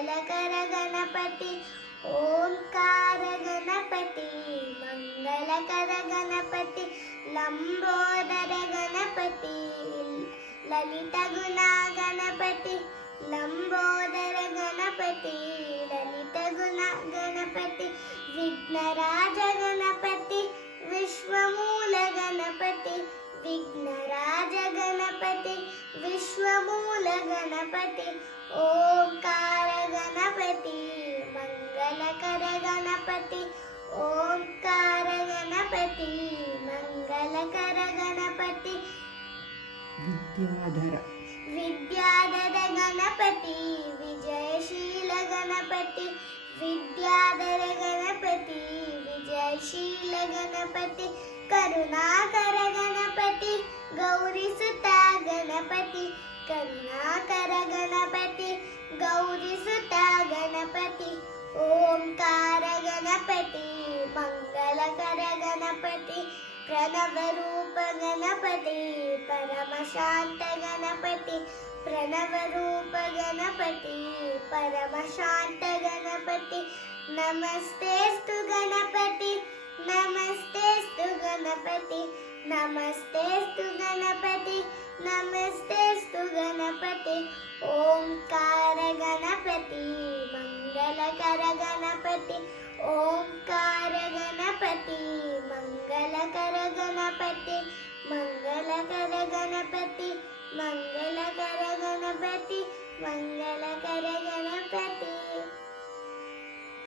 ಮಂಗಲಕರ ಗಣಪತಿ ಓಂಕಾರ ಗಣಪತಿ ಮಂಗಲಕರ ಗಣಪತಿ ಲಂಬೋದರ ಗಣಪತಿ ಲಲಿತ ಗುಣ ಗಣಪತಿ ಲಂಬೋದರ ಗಣಪತಿ ಲಲಿತ ಗುಣ ಗಣಪತಿ ವಿಘ್ನರಾಜ ಗಣಪತಿ ವಿಶ್ವಮೂಲ ಗಣಪತಿ ವಿಘ್ನರಾಜ ಗಣಪತಿ ವಿಶ್ವಮೂಲ ಗಣಪತಿ ಓಂಕಾರ ಗಣಪತಿ ಮಂಗಲಕರ ಗಣಪತಿ ಓಂಕಾರ ಗಣಪತಿ ಮಂಗಲಕರ ಗಣಪತಿ ವಿದ್ಯಾಧರ ಗಣಪತಿ ವಿಜಯಶೀಲ ಗಣಪತಿ ವಿದ್ಯಾಧರ ಗಣಪತಿ ವಿಜಯಶೀಲ ಗಣಪತಿ ಕರುಣಾಕರ ಗಣಪತಿ ಗೌರಿಸುತ್ತ ಗಣಪತಿ ಕರುಣಾಕರ ಗಣಪತಿ ಗೌರಿಸುತ್ತ ಗಣಪತಿ ಓಂಕಾರ ಗಣಪತಿ ಮಂಗಲಕರ ಗಣಪತಿ ಪ್ರಣವ ರೂಪ ಗಣಪತಿ ಪರಮ ಶಾಂತ ಗಣಪತಿ ಪ್ರಣವ ರೂಪ ಗಣಪತಿ ಪರಮ ಶಾಂತ ಗಣಪತಿ ನಮಸ್ತೆಸ್ತು ಗಣಪತಿ ನಮಸ್ತೆಸ್ತು ಗಣಪತಿ ನಮಸ್ತೆಸ್ತು ಗಣಪತಿ ನಮಸ್ತೆಸ್ತು ಗಣಪತಿ ಓಂಕಾರ ಗಣಪತಿ ಮಂಗಲಕರ ಗಣಪತಿ ಓಂಕಾರ ಗಣಪತಿ ಮಂಗಲಕರ ಗಣಪತಿ ಮಂಗಲಕರ ಗಣಪತಿ ಮಂಗಲಕರ ಗಣಪತಿ ಮಂಗ